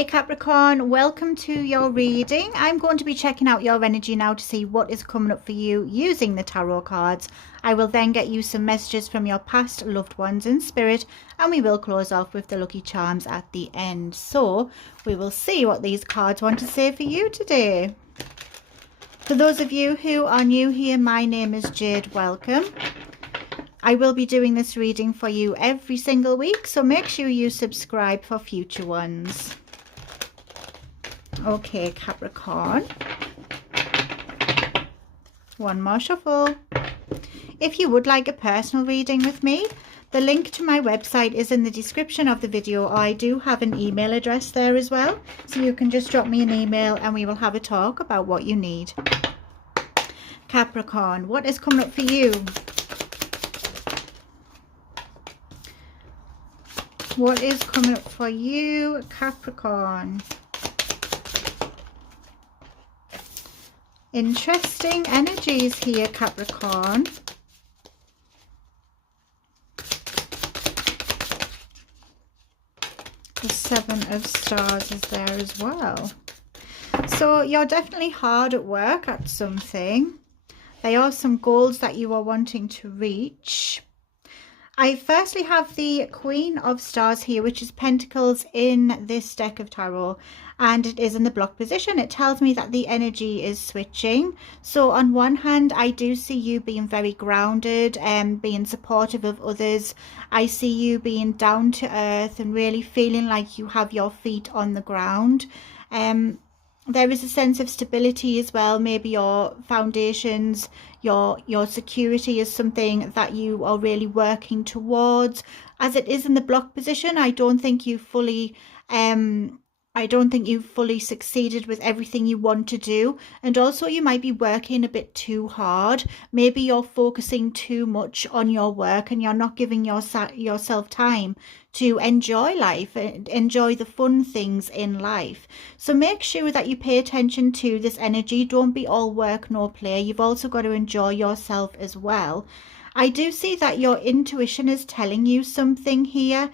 Hey Capricorn, welcome to your reading. I'm going to be checking out your energy now to see what is coming up for you using the tarot cards. I will then get you some messages from your past loved ones in spirit, and we will close off with the lucky charms at the end. So we will see what these cards want to say for you today. For those of you who are new here, my name is Jade. Welcome. I will be doing this reading for you every single week, so make sure you subscribe for future ones. Okay, Capricorn. One more shuffle. If you would like a personal reading with me, the link to my website is in the description of the video. I do have an email address there as well, so you can just drop me an email and we will have a talk about what you need. Capricorn, what is coming up for you? What is coming up for you, Capricorn? Interesting energies here, Capricorn. The Seven of Stars is there as well. So you're definitely hard at work at something. There are some goals that you are wanting to reach. I firstly have the Queen of Stars here, which is Pentacles in this deck of tarot, and it is in the block position. It tells me that the energy is switching. So on one hand, I do see you being very grounded and being supportive of others. I see you being down to earth and really feeling like you have your feet on the ground. There is a sense of stability as well. Maybe your foundations, your security is something that you are really working towards. As it is in the block position, I don't think you fully succeeded with everything you want to do, and also you might be working a bit too hard. Maybe you're focusing too much on your work and you're not giving yourself time to enjoy life and enjoy the fun things in life. So make sure that you pay attention to this energy. Don't be all work, no play. You've also got to enjoy yourself as well. I do see that your intuition is telling you something here.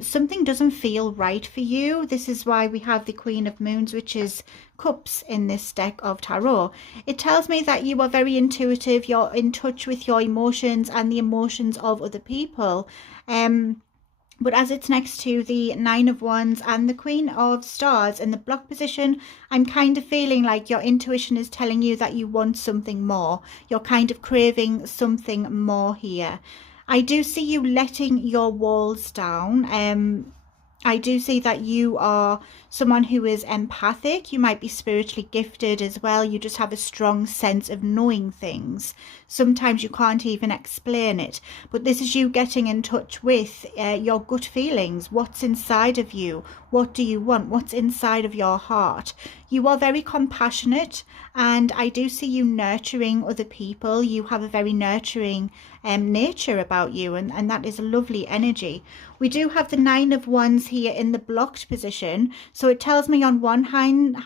Something doesn't feel right for you. This is why we have the Queen of Moons, which is Cups in this deck of tarot. It tells me that you are very intuitive. You're in touch with your emotions and the emotions of other people. But as it's next to the Nine of Wands and the Queen of Stars in the block position, I'm kind of feeling like your intuition is telling you that you want something more. You're kind of craving something more here. I do see you letting your walls down. I do see that you are someone who is empathic. You might be spiritually gifted as well. You just have a strong sense of knowing things. Sometimes you can't even explain it. But this is you getting in touch with your gut feelings. What's inside of you? What do you want? What's inside of your heart? You are very compassionate, and I do see you nurturing other people. You have a very nurturing nature about you, and that is a lovely energy. We do have the Nine of Wands here in the blocked position, so it tells me on one hand,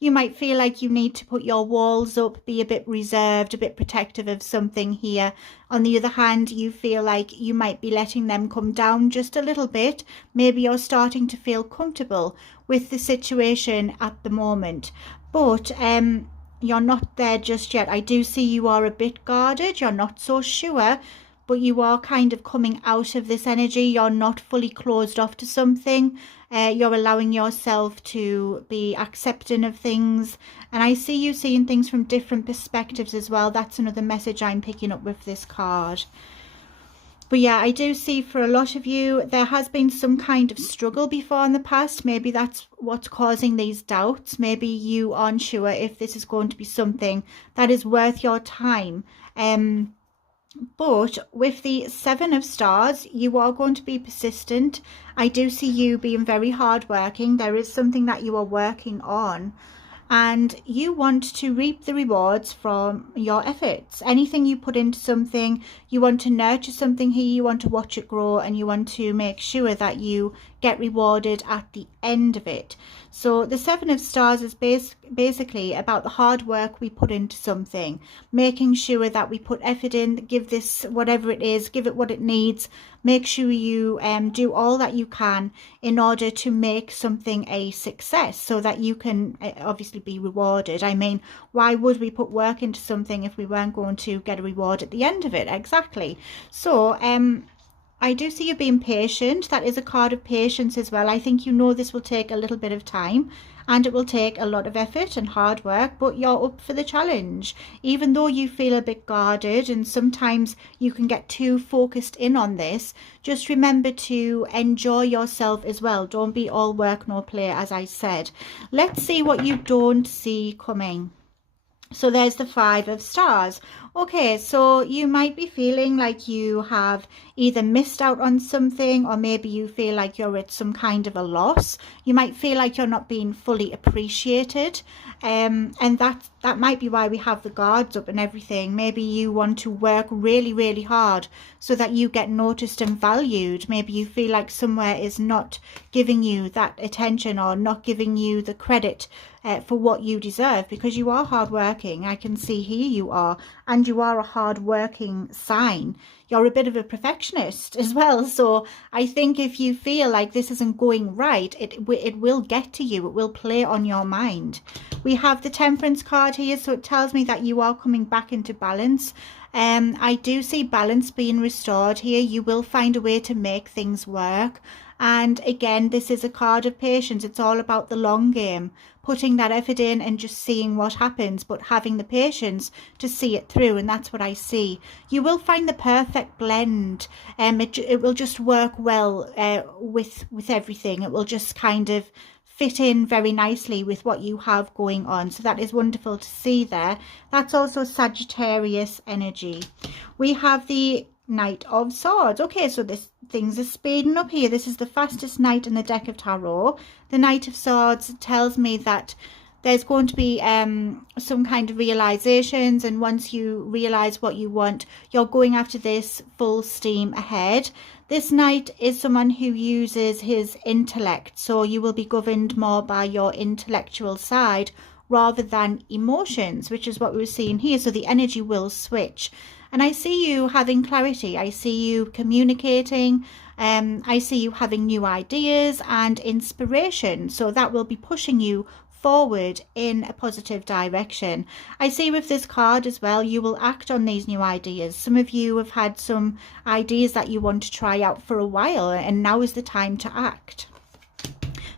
you might feel like you need to put your walls up, be a bit reserved, a bit protective of something here. On the other hand, you feel like you might be letting them come down just a little bit. Maybe you're starting to feel comfortable with the situation at the moment, but you're not there just yet. I do see you are a bit guarded. You're not so sure, but you are kind of coming out of this energy. You're not fully closed off to something. You're allowing yourself to be accepting of things. And I see you seeing things from different perspectives as well. That's another message I'm picking up with this card. But yeah, I do see for a lot of you, there has been some kind of struggle before in the past. Maybe that's what's causing these doubts. Maybe you aren't sure if this is going to be something that is worth your time. But with the Seven of Stars, you are going to be persistent. I do see you being very hardworking. There is something that you are working on, and you want to reap the rewards from your efforts. Anything you put into something, you want to nurture something here, you want to watch it grow, and you want to make sure that you get rewarded at the end of it. So the Seven of Stars is basically about the hard work we put into something, making sure that we put effort in, give this whatever it is, give it what it needs, make sure you do all that you can in order to make something a success so that you can obviously be rewarded. I mean, why would we put work into something if we weren't going to get a reward at the end of it? Exactly. So I do see you being patient. That is a card of patience as well. I think you know this will take a little bit of time and it will take a lot of effort and hard work, but you're up for the challenge. Even though you feel a bit guarded and sometimes you can get too focused in on this, just remember to enjoy yourself as well. Don't be all work, no play, as I said. Let's see what you don't see coming. So there's the 5 of stars. Okay, so you might be feeling like you have either missed out on something, or maybe you feel like you're at some kind of a loss. You might feel like you're not being fully appreciated. And that might be why we have the guards up and everything. Maybe you want to work really, really hard so that you get noticed and valued. Maybe you feel like somewhere is not giving you that attention or not giving you the credit for what you deserve, because you are hardworking. I can see here you are, and you are a hardworking sign. You're a bit of a perfectionist as well. So I think if you feel like this isn't going right, it will get to you. It will play on your mind. We have the Temperance card here, so it tells me that you are coming back into balance. I do see balance being restored here. You will find a way to make things work. And again, this is a card of patience. It's all about the long game, putting that effort in and just seeing what happens, but having the patience to see it through. And that's what I see. You will find the perfect blend. It will just work well with everything. It will just kind of fit in very nicely with what you have going on. So that is wonderful to see there. That's also Sagittarius energy. We have the Knight of Swords. Okay, so things are speeding up here. This is the fastest knight in the deck of tarot. The Knight of Swords tells me that there's going to be some kind of realizations, and once you realize what you want, you're going after this full steam ahead. This knight is someone who uses his intellect, so you will be governed more by your intellectual side rather than emotions, which is what we were seeing here. So the energy will switch. And I see you having clarity. I see you communicating. I see you having new ideas and inspiration. So that will be pushing you forward in a positive direction. I see with this card as well, you will act on these new ideas. Some of you have had some ideas that you want to try out for a while, and now is the time to act.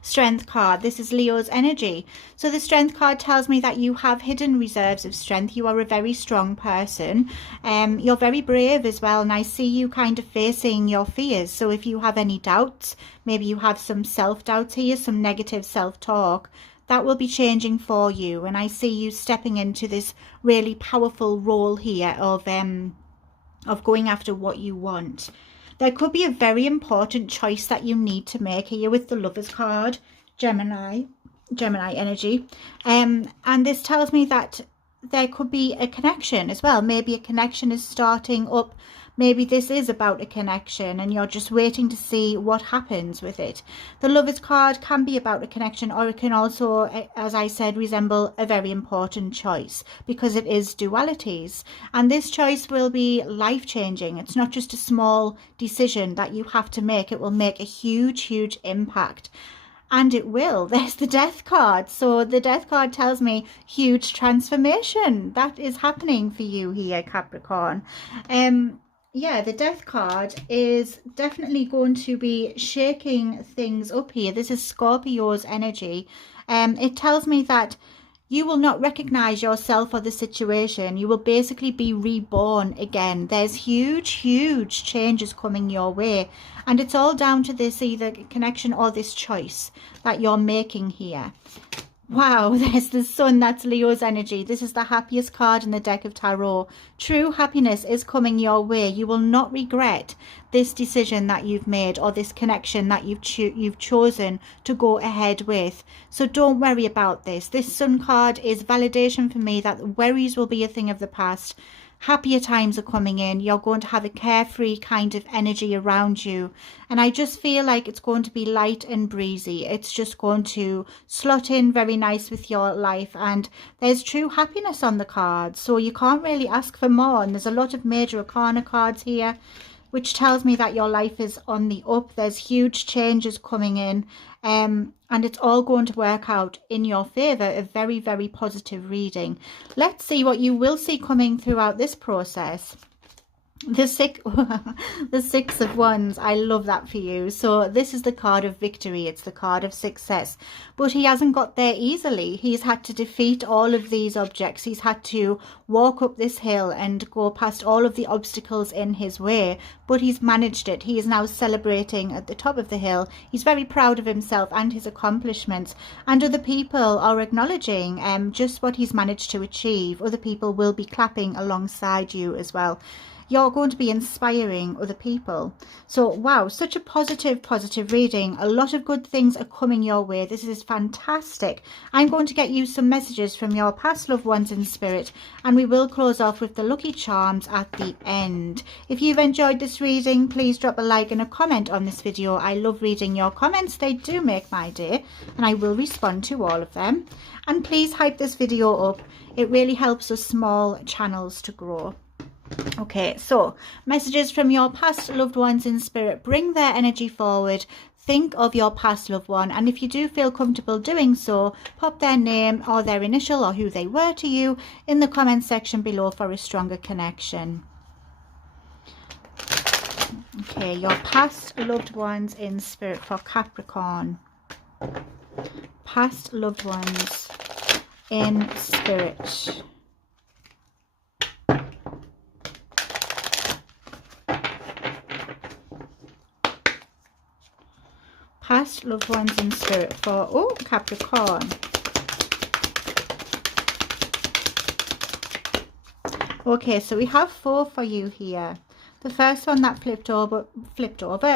Strength card. This is Leo's energy. So the Strength card tells me that you have hidden reserves of strength. You are a very strong person. You're very brave as well, and I see you kind of facing your fears. So if you have any doubts, maybe you have some self-doubts here, some negative self-talk, that will be changing for you. And I see you stepping into this really powerful role here of going after what you want. There could be a very important choice that you need to make here with the Lovers card, Gemini energy. And this tells me that there could be a connection as well. Maybe a connection is starting up. Maybe this is about a connection and you're just waiting to see what happens with it. The Lovers card can be about a connection, or it can also, as I said, resemble a very important choice, because it is dualities. And this choice will be life-changing. It's not just a small decision that you have to make. It will make a huge, huge impact. And it will. There's the Death card. So the Death card tells me huge transformation. That is happening for you here, Capricorn. Yeah, the Death card is definitely going to be shaking things up here. This is Scorpio's energy. It tells me that you will not recognize yourself or the situation. You will basically be reborn again. There's huge, huge changes coming your way. And it's all down to this either connection or this choice that you're making here. Wow, there's the Sun. That's Leo's energy. This is the happiest card in the deck of tarot. True happiness is coming your way. You will not regret this decision that you've made, or this connection that you've chosen to go ahead with. So don't worry about this. This Sun card is validation for me that worries will be a thing of the past. Happier times are coming in. You're going to have a carefree kind of energy around you. And I just feel like it's going to be light and breezy. It's just going to slot in very nice with your life. And there's true happiness on the card. So you can't really ask for more. And there's a lot of major arcana cards here, which tells me that your life is on the up. There's huge changes coming in, and it's all going to work out in your favor. A very, very positive reading. Let's see what you will see coming throughout this process. The six of wands, I love that for you. So this is the card of victory, it's the card of success, but he hasn't got there easily. He's had to defeat all of these objects. He's had to walk up this hill and go past all of the obstacles in his way, but he's managed it. He is now celebrating at the top of the hill. He's very proud of himself and his accomplishments, and other people are acknowledging just what he's managed to achieve. Other people will be clapping alongside you as well. You're going to be inspiring other people. So wow, such a positive reading. A lot of good things are coming your way. This is fantastic. I'm going to get you some messages from your past loved ones in spirit, and we will close off with the lucky charms at the end. If you've enjoyed this reading, please drop a like and a comment on this video. I love reading your comments. They do make my day, and I will respond to all of them. And please hype this video up. It really helps us small channels to grow. Okay, so messages from your past loved ones in spirit. Bring their energy forward. Think of your past loved one, and if you do feel comfortable doing so, pop their name or their initial or who they were to you in the comment section below for a stronger connection. Okay, your past loved ones in spirit for Capricorn. Past loved ones in spirit. Past loved ones in spirit for, Capricorn. Okay, so we have 4 for you here. The first one that flipped over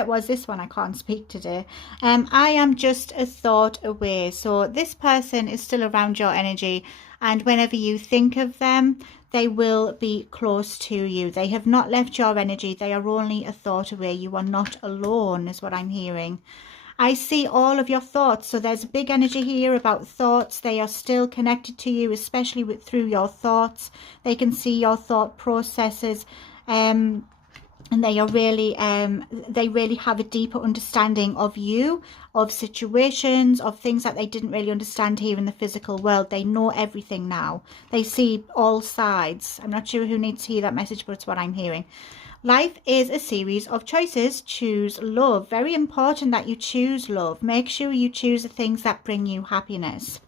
was this one. I can't speak today. I am just a thought away. So this person is still around your energy, and whenever you think of them, they will be close to you. They have not left your energy. They are only a thought away. You are not alone, is what I'm hearing. I see all of your thoughts. So there's a big energy here about thoughts. They are still connected to you, especially through your thoughts. They can see your thought processes, and they are really they really have a deeper understanding of you, of situations, of things that they didn't really understand here in the physical world. They know everything now. They see all sides. I'm not sure who needs to hear that message, but it's what I'm hearing. Life is a series of choices. Choose love. Very important that you choose love. Make sure you choose the things that bring you happiness.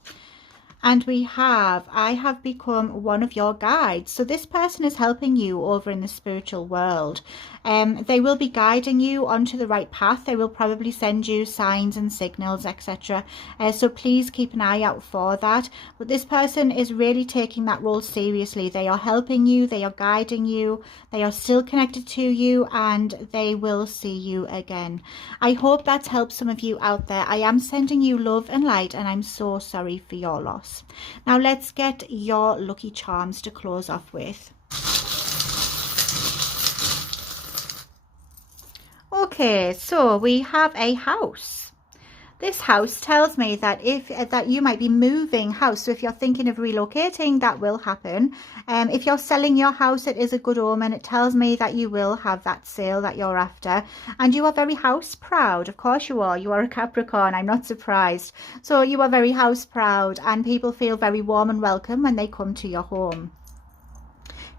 And we have, I have become one of your guides. So this person is helping you over in the spiritual world. They will be guiding you onto the right path. They will probably send you signs and signals, etc. So please keep an eye out for that. But this person is really taking that role seriously. They are helping you. They are guiding you. They are still connected to you, and they will see you again. I hope that's helped some of you out there. I am sending you love and light, and I'm so sorry for your loss. Now let's get your lucky charms to close off with. Okay, so we have a house. This house tells me that that you might be moving house. So if you're thinking of relocating, that will happen. If you're selling your house, it is a good omen. It tells me that you will have that sale that you're after. And you are very house proud. Of course you are. You are a Capricorn. I'm not surprised. So you are very house proud, and people feel very warm and welcome when they come to your home.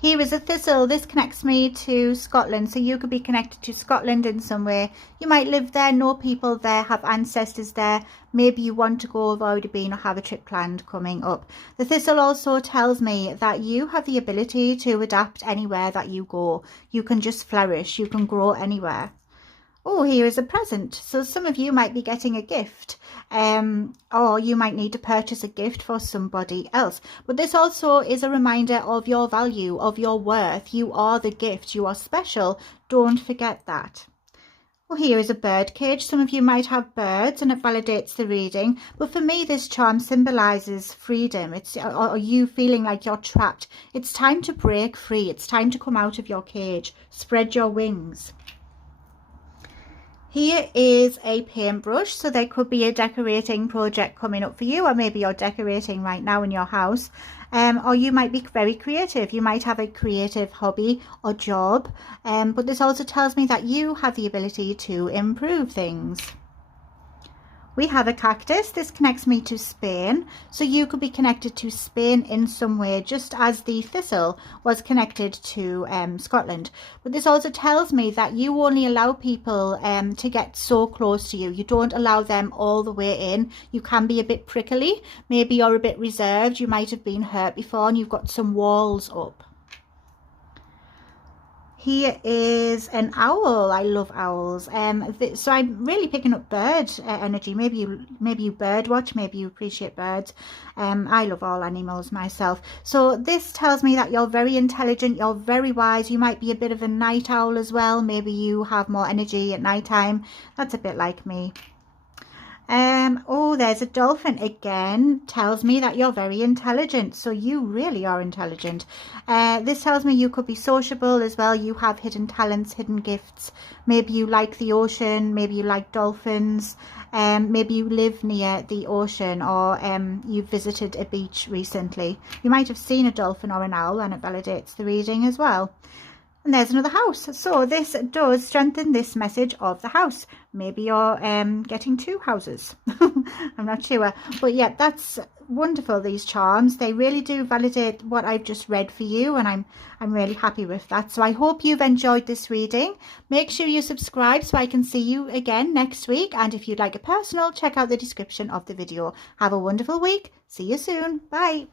Here is a thistle. This connects me to Scotland, so you could be connected to Scotland in some way. You might live there, know people there, have ancestors there. Maybe you want to go, have already been, or have a trip planned coming up. The thistle also tells me that you have the ability to adapt anywhere that you go. You can just flourish. You can grow anywhere. Oh, here is a present. So some of you might be getting a gift, or you might need to purchase a gift for somebody else. But this also is a reminder of your value, of your worth. You are the gift. You are special. Don't forget that. Well, here is a bird cage. Some of you might have birds, and it validates the reading. But for me, this charm symbolizes freedom. It's or you feeling like you're trapped. It's time to break free. It's time to come out of your cage. Spread your wings. Here is a paintbrush, so there could be a decorating project coming up for you, or maybe you're decorating right now in your house, or you might be very creative. You might have a creative hobby or job, but this also tells me that you have the ability to improve things. We have a cactus. This connects me to Spain, so you could be connected to Spain in some way, just as the thistle was connected to Scotland. But this also tells me that you only allow people to get so close to you. You don't allow them all the way in. You can be a bit prickly. Maybe you're a bit reserved. You might have been hurt before and you've got some walls up. Here is an owl. I love owls. So I'm really picking up bird energy. Maybe you bird watch. Maybe you appreciate birds. I love all animals myself. So this tells me that you're very intelligent. You're very wise. You might be a bit of a night owl as well. Maybe you have more energy at night time. That's a bit like me. Oh, there's a dolphin again. Tells me that you're very intelligent. So you really are intelligent. This tells me you could be sociable as well. You have hidden talents, hidden gifts. Maybe you like the ocean. Maybe you like dolphins. Maybe you live near the ocean, or you've visited a beach recently. You might have seen a dolphin or an owl, and it validates the reading as well. And there's another house. So this does strengthen this message of the house. Maybe you're getting 2 houses. I'm not sure. But yeah, that's wonderful, these charms. They really do validate what I've just read for you, and I'm really happy with that. So I hope you've enjoyed this reading. Make sure you subscribe so I can see you again next week. And if you'd like a personal, check out the description of the video. Have a wonderful week. See you soon. Bye.